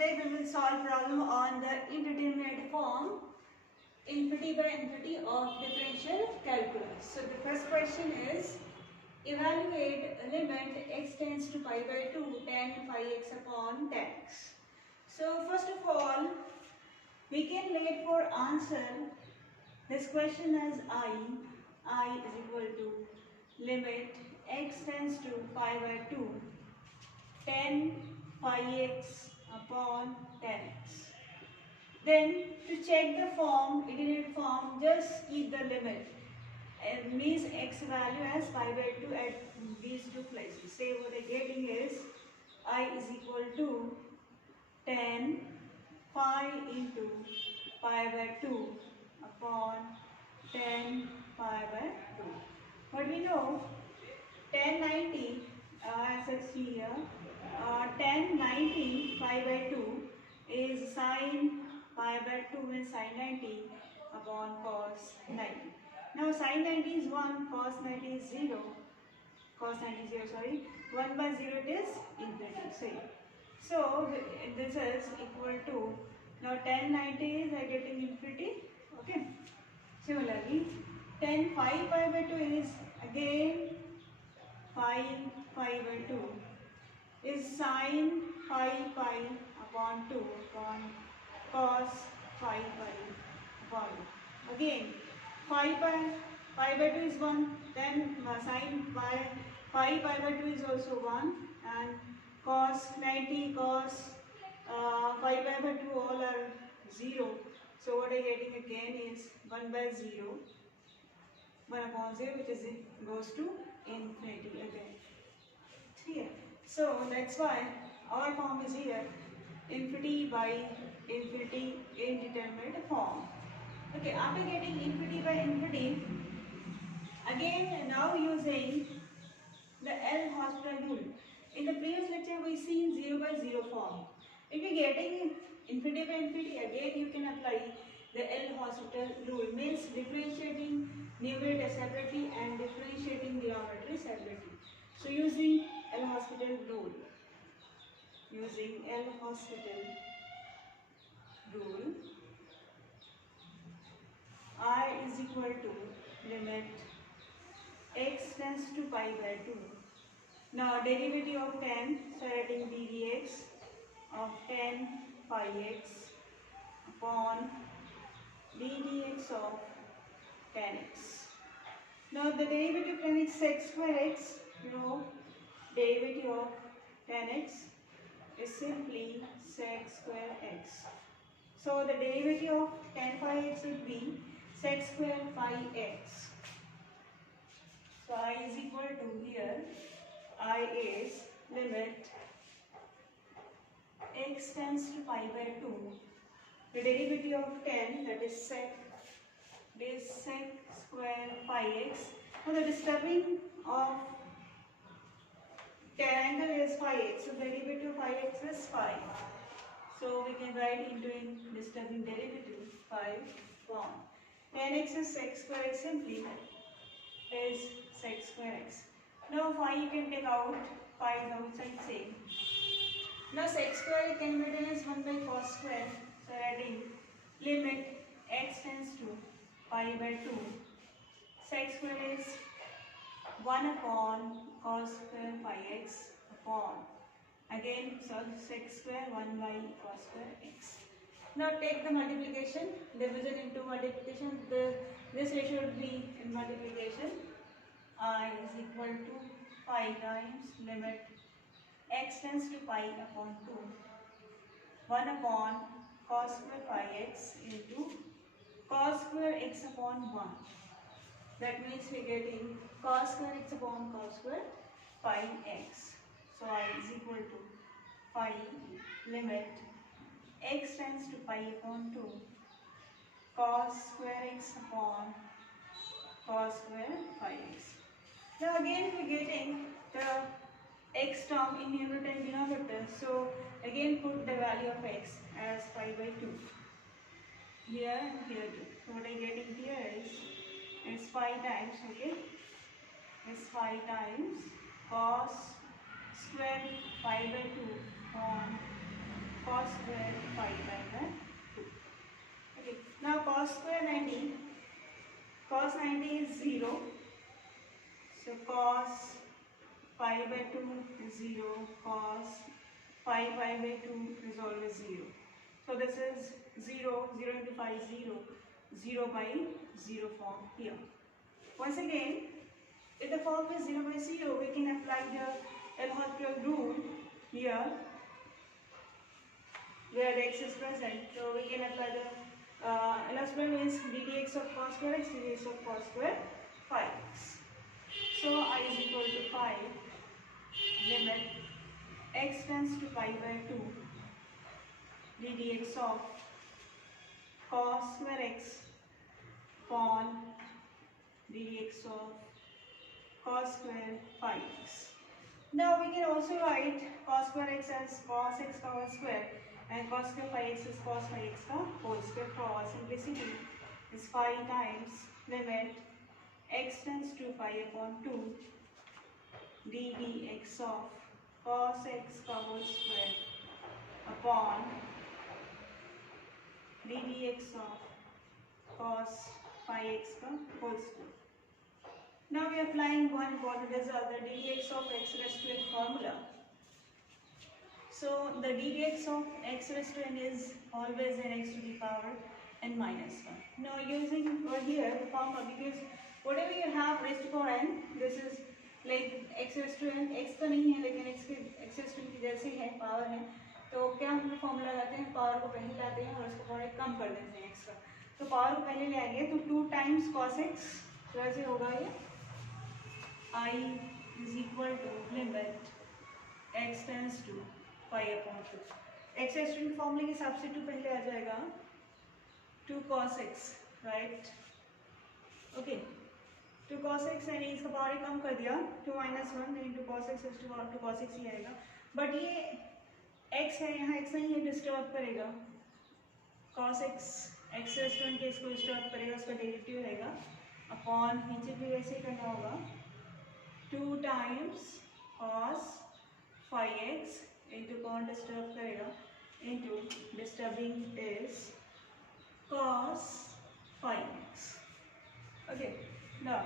today we will solve problem on the indeterminate form, infinity by infinity of differential calculus. So the first question is, evaluate a limit x tends to pi by 2 tan phi x upon tan x. So first of all, we can make for answer this question as I is equal to limit x tends to pi by 2 tan phi x upon tan x. Then to check the form, indeterminate form, just keep the limit. It means x value as pi by 2 at these two places. Say what I'm getting is I is equal to tan phi into pi by 2 upon tan pi by 2. But we know tan 90 as I see here, tan 90 pi by 2 is sine pi by 2 and sine 90 upon cos 90. Now sine 90 is 1, cos 90 is 0, cos 90 is 0, sorry, 1 by 0 it is infinity. So this is equal to, now tan 90 is getting infinity, okay. Similarly, tan phi pi by 2 is again phi by 2 is sine phi upon 2 upon cos phi upon 2. Again, phi by 2 is 1, then sine phi by 2 is also 1, and cos 90, cos phi by 2 all are 0. So what I am getting again is 1 by 0, 1 upon 0, which is goes to infinity again. Here. So that's why our form is here, infinity by infinity indeterminate form. Okay, after getting infinity by infinity, again now using the L'Hospital rule. In the previous lecture we seen 0 by 0 form. If you are getting infinity by infinity, again you can apply the L'Hospital rule, means differentiating numerator separately and differentiating denominator separately. So using L'Hospital rule, I is equal to limit x tends to pi by 2. Now derivative of tan, so writing ddx of tan pi x upon ddx of tan x. Now the derivative of tan x, sec square x, you know, derivative of tan x is simply sec square x. So the derivative of tan phi x would be sec square phi x. So I is equal to, here I is limit x tends to pi by 2. The derivative of tan, that is sec square phi x. Now the disturbing of tan angle is phi x. So derivative of phi x is phi. So we can write into disturbing derivative phi form. Tan x is sec square x, simply is sec square x. Now phi you can take out, phi is outside same. Now sec square can be written as 1 by cos square. So adding limit x tends to pi by 2. Sec square is 1 upon cos square phi x upon, again so sec square 1 by cos square x. Now take the multiplication, division into multiplication. This ratio would be in multiplication. I is equal to pi times limit x tends to pi upon 2, 1 upon cos square phi x into cos square x upon 1. That means we are getting cos square x upon cos square phi x. So I is equal to phi limit x tends to pi upon 2, cos square x upon cos square phi x. Now again we are getting the x term in numerator and denominator. So again put the value of x as pi by 2. Here and here too. So what I am getting here is pi times, okay, is pi times cos square pi by 2 on cos square pi by 2. Okay, now cos square 90. Cos 90 is 0. So cos pi by 2 is 0. Cos pi by 2 is always 0. So this is 0, 0 into pi is 0, 0 by 0 form here. Once again, if the form is 0 by 0, we can apply the L'Hopital rule here where the x is present. So we can apply the L'Hopital means ddx of cos square x, ddx of cos square phi x. So I is equal to pi limit x tends to pi by 2 ddx of cos square x upon ddx of cos square phi x. Now we can also write cos square x as cos x का whole square and cos square phi x is cos phi x का whole square. For simplicity is phi times limit x tends to pi upon 2 ddx of cos x का whole square upon ddx of cos phi x का whole square. Now we are applying one important result, the ddx of x raised to n formula. So the ddx of x raised to n is always n x to the power n minus 1. Now using here the formula, because whatever you have raised to power n, this is like x raised to n, x तो नहीं है लेकिन x raised to n की जैसे है power है, तो क्या हम फॉर्मूला लाते हैं, पावर को पहले लाते हैं और उसको पावर कम कर देते हैं x का. तो पावर को पहले ले आएंगे तो 2 टाइम्स cos x, तो ऐसे होगा ये I is equal to limit x tends to pi upon 2. x raised to n फॉर्मूले के हिसाब से 2 पहले आ जाएगा 2 cos x, right? Okay, 2 cos x यानी इसका पावर कम कर दिया 2 minus 1 into cos x is 2 cos x ही आएगा. बट ये x है, यहाँ x नहीं है, डिस्टर्ब करेगा cos x, x raised to n के इसको डिस्टर्ब करेगा, उसका डेरिवेटिव रहेगा अपॉन नीचे भी वैसे ही करना होगा 2 times cos phi x into कौन डिस्टर्ब करेगा into disturbing is cos phi x. Okay, now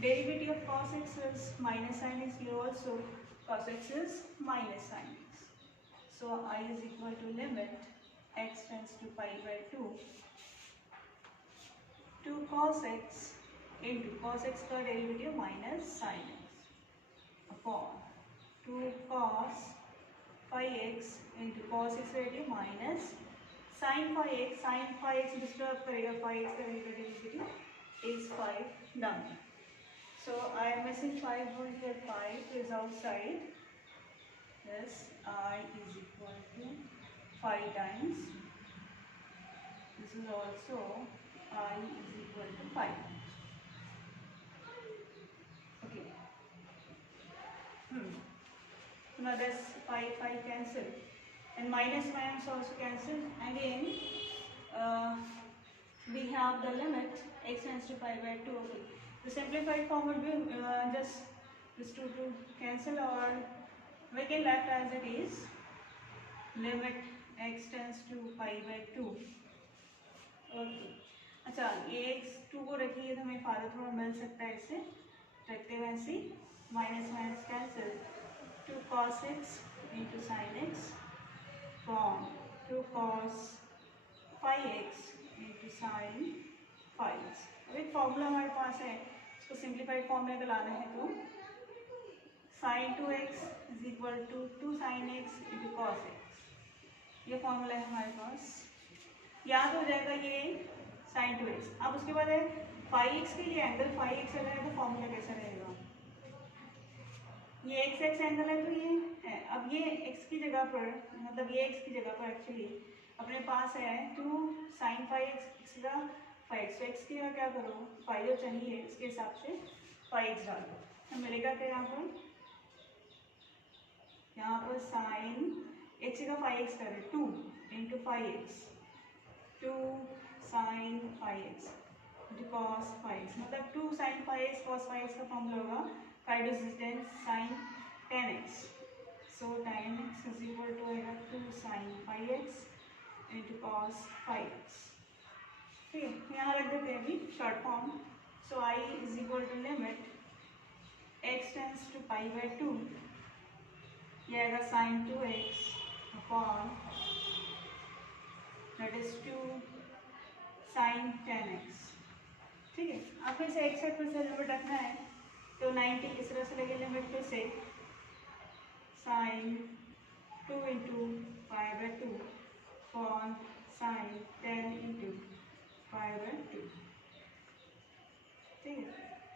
derivative of cos x is minus sin x, here also cos x is minus sin x. So I is equal to limit x tends to pi by 2 2 cos x into cos x का derivative minus sin x upon 2 cos phi x into cos x derivative minus sin phi x. Sin phi x disturb करेगा, phi x का derivative is 5 down. So I am missing 5 over here, 5 is outside. Yes, I is equal to 5 times. This is also I is equal to 5. Okay. Now this 5 cancel and minus minus also cancel. Again we have the limit x tends to pi by 2. Okay, the simplified form would be just this 2 to cancel or we can left as it is limit x tends to pi by 2. Okay, अच्छा ये x2 को रखिए तो हमें फायदा थोड़ा मिल सकता है, इससे रखते हुए ऐसे minus minus cancel 2 cos x into sin x from 2 cos phi x into sin phi x. अब एक फॉर्मूला हमारे पास है, इसको सिंप्लीफाइड फॉर्म में अगर लाना है तो sin 2x is equal to 2 sin x into cos x. ये फॉर्मूला है हमारे पास, याद हो जाएगा ये sin 2x. अब उसके बाद है phi x के लिए एंगल phi x अगर है तो फॉर्मूला कैसा रहेगा, ये x x एंगल है तो ये है. अब ये x की जगह पर, मतलब ये x की जगह पर एक्चुअली अपने पास है 2 sin phi x का phi x. तो x की जगह क्या करो, phi जो चाहिए इसके हिसाब से phi x डाल दो, तो मिलेगा क्या यहाँ पर sin x का phi x करें 2 into phi x, 2 sin phi x into cos phi x, मतलब 2 sin phi x cos phi x का फॉर्मूला होगा phi resistance sin tan x. So tan x is equal to 2 sin sin 5x into cos 5x. ठीक है, यहाँ रख देते हैं अभी short form. So I is equal to limit x tends to pi by 2, ये आएगा sin 2x upon that is 2 sin 10x. ठीक है, अब फिर से x फिर से लिमिट रखना है तो 90 किस तरह से लगे लिमिट फिर से sin 2 into pi by 2 upon sin 10 into pi by 2. ठीक है,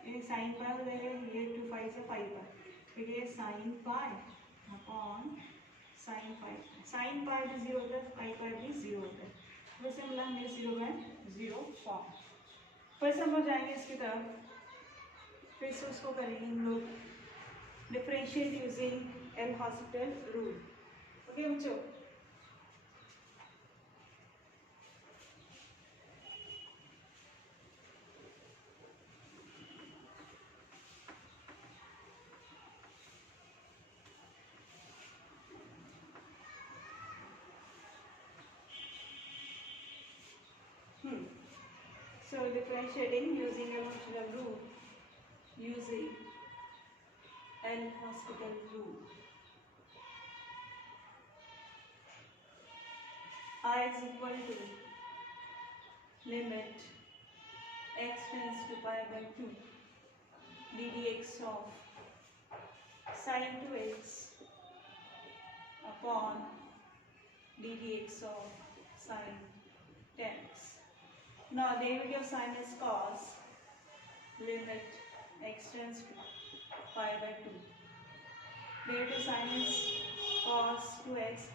ये sin पाई हो जाएगा, ये 2 पाई से 5 पाई, फिर ये sin पाई अपॉन sin पाई. sin पाई भी 0 होता है, पाई पाई भी 0 होता है, वैसे मिला हमें 0 बाय 0 फॉर्म. फिर से हम लोग जाएंगे इसकी तरफ, फिर से उसको करेंगे हम लोग differentiate using L hospital rule. Okay बच्चों, so differentiating using L hospital rule, using L hospital rule. I is equal to limit x tends to pi by 2 ddx of sin 2x upon ddx of sin 10x. Now derivative of sin is cos, limit x tends to pi by 2. Derivative of sin is cos 2x.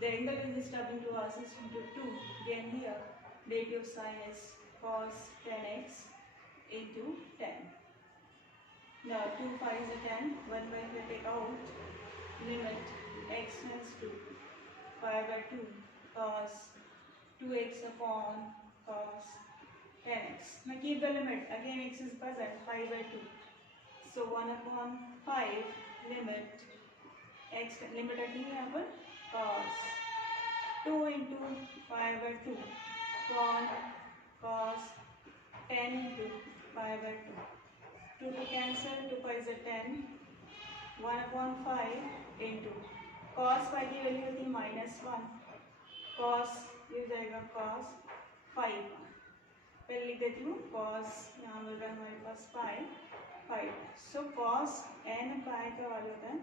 The angle is disturbing to us is into 2. Again here, derivative of sin is cos 10x into 10. Now 2 5 is a 10. 1 by 5 take out. Limit x tends to pi by 2 cos 2x upon cos 10x. Now keep the limit. Again x is present, pi by 2. So 1 upon 5 limit x, limit रखनी है यहाँ पर cos 2 into pi by 2 upon cos 10 into pi by 2. 2 to cancel, 2 pi is a 10. 1 upon 5 into cos pi की value होती है -1. cos ये हो जाएगा cos 5. पहले लिख देती हूँ cos, यहाँ मिल रहा है हमारे पास pi 5. सो cos n pi का वैल्यू होता है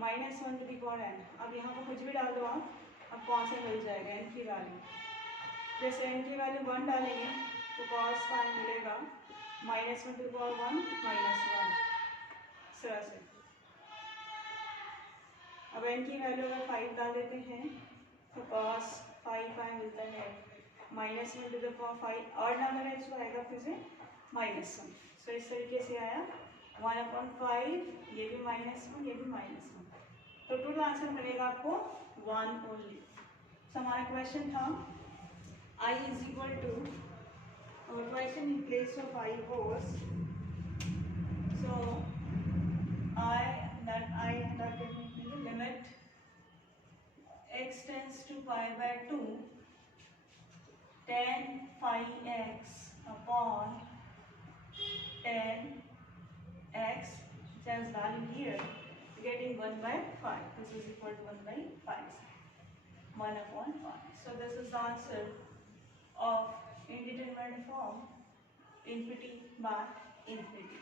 -1 टू द पावर n. अब यहाँ पर कुछ भी डाल दो आप, अब कौन सा मिल जाएगा n की वैल्यू. जैसे n की वैल्यू 1 डालेंगे तो cos pi मिलेगा -1 टू द पावर 1 -1 इस तरह से. अब n की वैल्यू अगर 5 डाल देते हैं तो cos 5 pi मिलता है -1 टू द पावर 5. और नंबर है इसको आएगा फिर से -1. सो इस तरीके से आया 1/5, ये भी -1, ये भी -1. तो टोटल आंसर मिलेगा आपको 1 ओनली. सो हमारा क्वेश्चन था I is equal to, our question in place of I was, so I that definitely limit x tends to pi by 2 tan phi x upon tan x, which has value here, getting 1 by 5. This is equal to 1 by 5. 1 upon 5. So this is the answer of indeterminate form infinity by infinity.